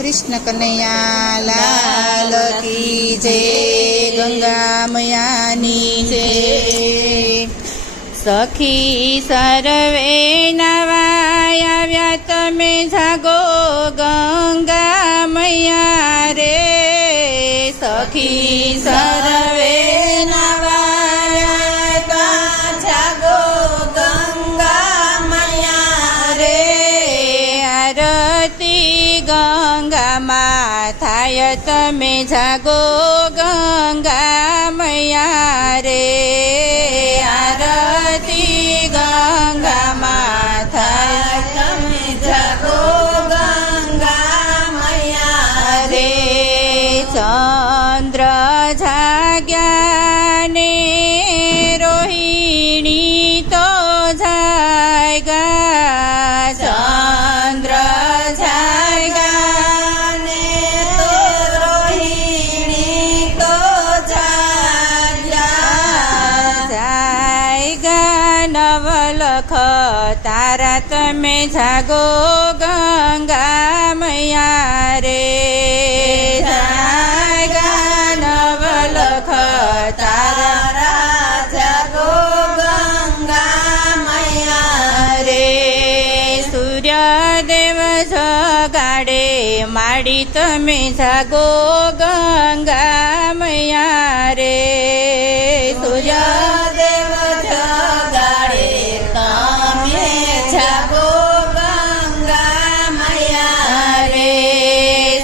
कृष्ण कन्हैया लाल की जय। गंगा मैयानी जय। सखी सर्वे नवाय આવ્યા તમે જાગો ગંગા મૈયા રે। સખી સર્વે નવાય આવ્યા જાગો ગંગા મૈયા રે। આરતી ગંગામાં થાય તમે જાગો ગંગા મૈયા રે। ગંગામાં થાય તમે જાગો ગંગા મૈયા રે। ચંદ્ર જાગ્યા ને રોહિણી તો જાગ્યા। ચંદ્ર જાગ્યા ને તો રોહિણી તો જાગ્યા। નવલખ તારા તમે જાગો ગંગા મૈયા રે। જાગ્યા નવલખ તારા જાગો ગંગા મૈયા રે। સૂર્યદેવ જગાડે માડી તમે જાગો ગંગા મૈયા રે। સૂર્યદેવ જગાડે તમે જાગો ગંગા મૈયા રે।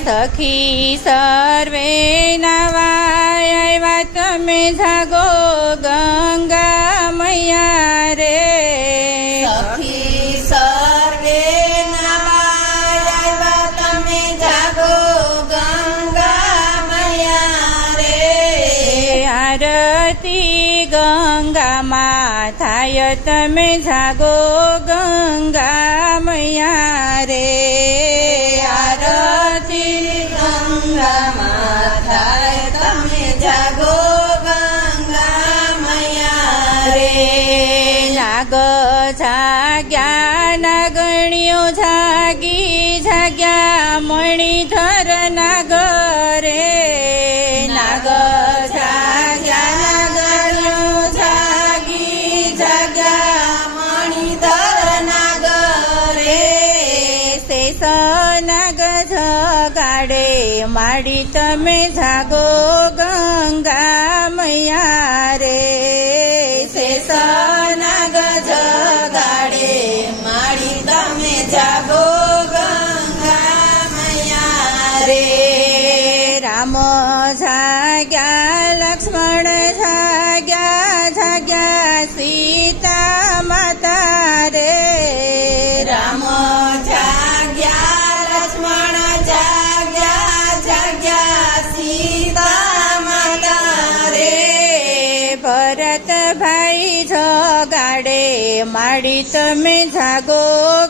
સખી સર્વે નવાય આવ્યા તમે જાગો ગંગા મૈયા રે। સખી સર્વે નવાય આવ્યા તમે જાગો ગંગા મૈયા રે। આરતી ગંગામાં થાય તમે જાગો ગંગા મૈયા રે। આરતી ગંગામાં થાય તમે જાગો ગંગા મૈયા રે। નાગ જાગ્યા નાગણીઓ જાગી જાગ્યા મણિધર નાગરે। નાગ જાગ્યા નાગણીઓ જાગી જાગ્યા મણિધર નાગરે। શેષ નાગ જગાડે માડી તમે જાગો ગંગા મૈયા રે। શેષ નાગ જગાડે માડી તમે જાગો ગંગા મૈયા રે। રામ જાગ્યા લક્ષ્મણ જાગ્યા જાગ્યા સીતા માતા રે। રામ જાગ્યા લક્ષ્મણ જાગ્યા જાગ્યા સીતા માતા રે। ભરતભાઈ જગાડે માડી તમે જાગો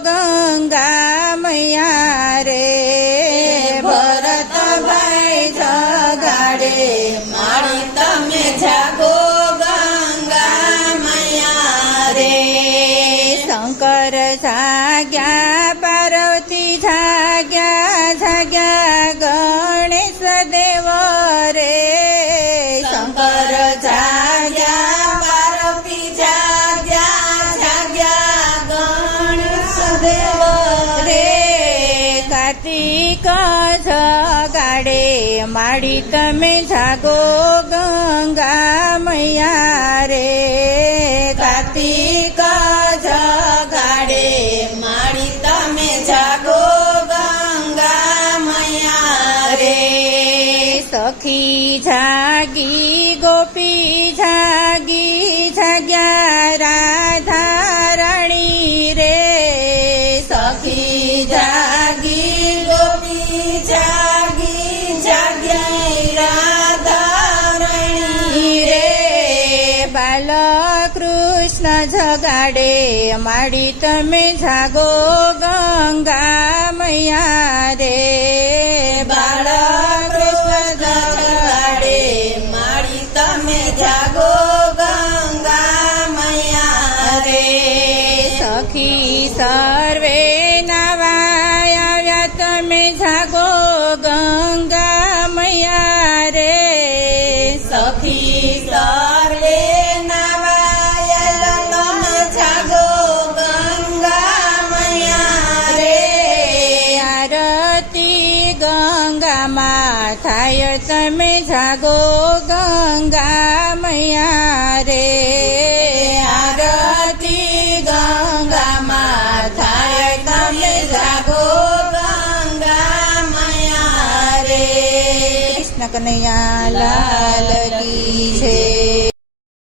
ગંગા મૈયા રે। ભરતભાઈ જગાડે માડી તમે જાગો ગંગા મૈયા રે। શંકર જાગ્યા પાર્વતી જાગ્યા જાગ્યા ગણેશ દેવ રે। શંકર જાગ્યા પાર્વતી જાગ્યા જાગ્યા ગણેશ દેવ રે। કાર્તિક જગાડે માડી તમે જાગો ગંગા મૈયા રે। કાર્તિક જગાડે માડી તમે જાગો ગંગા મૈયા રે। સખી જાગી ગોપી જાગી જાગ્યા રાધા રાણી રે। સખી જાગી ગોપી જાગી જાગ્યા રાધા રાણી રે। બાલકૃષ્ણ જગાડે માડી તમે જાગો ગંગા મૈયા રે। બાલકૃષ્ણ જગાડે માડી તમે જાગો ગંગા મૈયા રે। સખી સર્વે નવાય આવ્યા તમે જાગો થાય તમે જાગો ગંગા મૈયા રે આરતી ગંગામાં થાય તમે જાગો ગંગા મૈયા રે કૃષ્ણ કનૈયા લાલ કી છે.